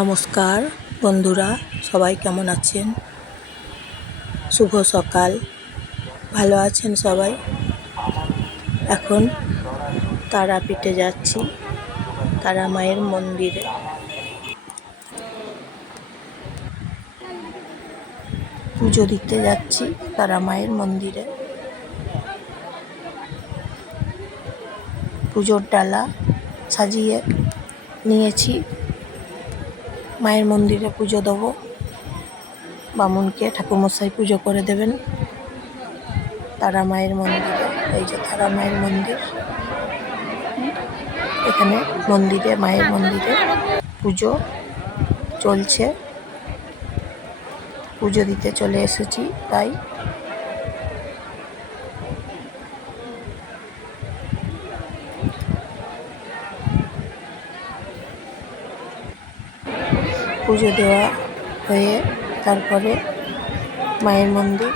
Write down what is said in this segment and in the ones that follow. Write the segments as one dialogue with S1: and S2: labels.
S1: নমস্কার বন্ধুরা, সবাই কেমন আছেন? শুভ সকাল। ভালো আছেন সবাই? এখন তারাপীঠে যাচ্ছি তারা মায়ের মন্দিরে। পুজো দিতে যাচ্ছি তারা মায়ের মন্দিরে। পুজোর ডালা সাজিয়ে নিয়েছি। মায়ের মন্দিরে পুজো দেবো। বামুনকে ঠাকুরমশাই পুজো করে দেবেন। তারা মায়ের মন্দিরে, এই যে তারা মায়ের মন্দির। এখানে মন্দিরে, মায়ের মন্দিরে পুজো চলছে। পুজো দিতে চলে এসেছি, তাই পুজো দেওয়া হয়ে তারপরে মায়ের মন্দির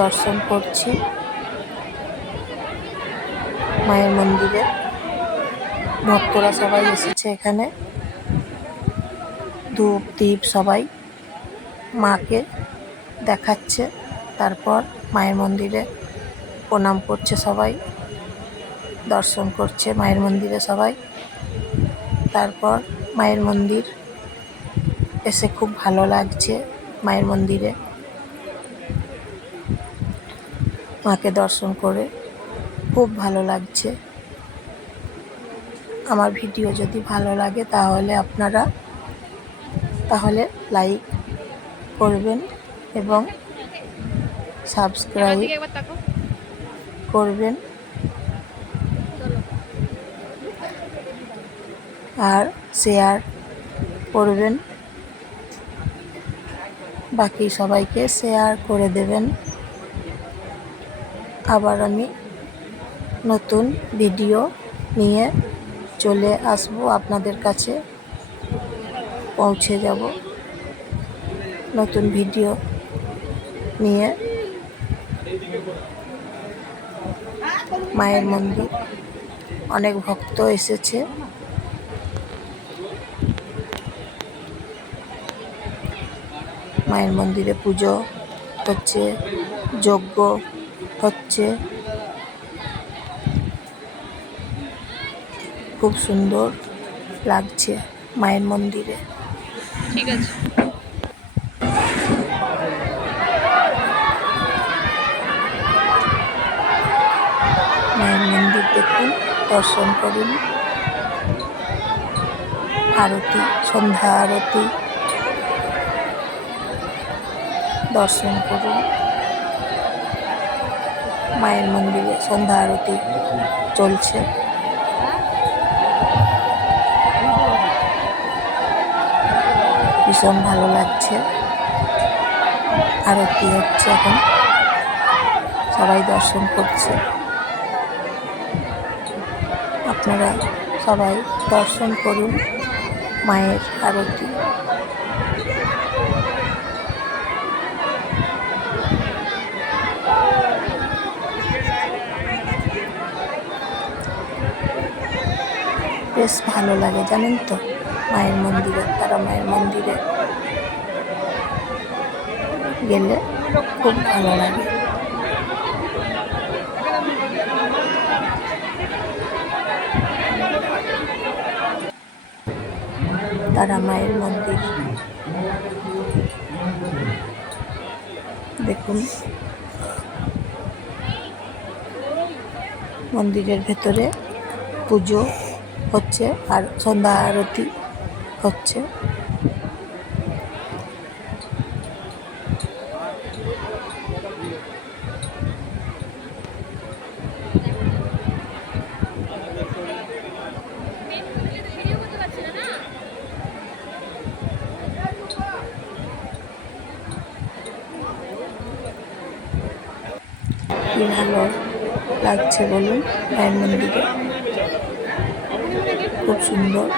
S1: দর্শন করছি। মায়ের মন্দিরে ভক্তরা সবাই এসেছে এখানে। ধূপ দ্বীপ সবাই মাকে দেখাচ্ছে। তারপর মায়ের মন্দিরে প্রণাম করছে সবাই, দর্শন করছে মায়ের মন্দিরে সবাই। তারপর মায়ের মন্দির এসে খুব ভালো লাগছে মায়ের মন্দিরে। মাকে দর্শন করে খুব ভালো লাগছে। আমার ভিডিও যদি ভালো লাগে তাহলে আপনারা তাহলে লাইক করবেন এবং সাবস্ক্রাইব করবেন। আর শেয়ার করবেন। বাকি সবাইকে শেয়ার করে দেবেন। আবার আমি নতুন ভিডিও নিয়ে চলে আসব আপনাদের কাছে। পৌঁছে যাব নতুন ভিডিও নিয়ে। মায়ের মন্দির। অনেক ভক্ত এসেছে। মায়ের মন্দিরে পুজো হচ্ছে যজ্ঞ হচ্ছে। খুব সুন্দর লাগছে মায়ের মন্দিরে। ঠিক আছে। মায়ের মন্দির দেখুন দর্শন করুন। আরতি সন্ধ্যা আরতি। দর্শন করুন। মায়ের মন্দিরে সন্ধ্যা আরতি চলছে। ভীষণ ভালো লাগছে। আরতি হচ্ছে এখন। সবাই দর্শন করছে। আপনারা সবাই দর্শন করুন মায়ের আরতি। বেশ ভালো লাগে, জানেন তো? মায়ের মন্দিরে, তারা মায়ের মন্দিরে গেলে খুব ভালো লাগে। তারা মায়ের মন্দির। দেখুন। মন্দিরের ভেতরে পুজো হচ্ছে আর সন্ধ্যা আরতি হচ্ছে। কি ভালো লাগছে বলুন মায়ের মন্দিরে খুব সুন্দর।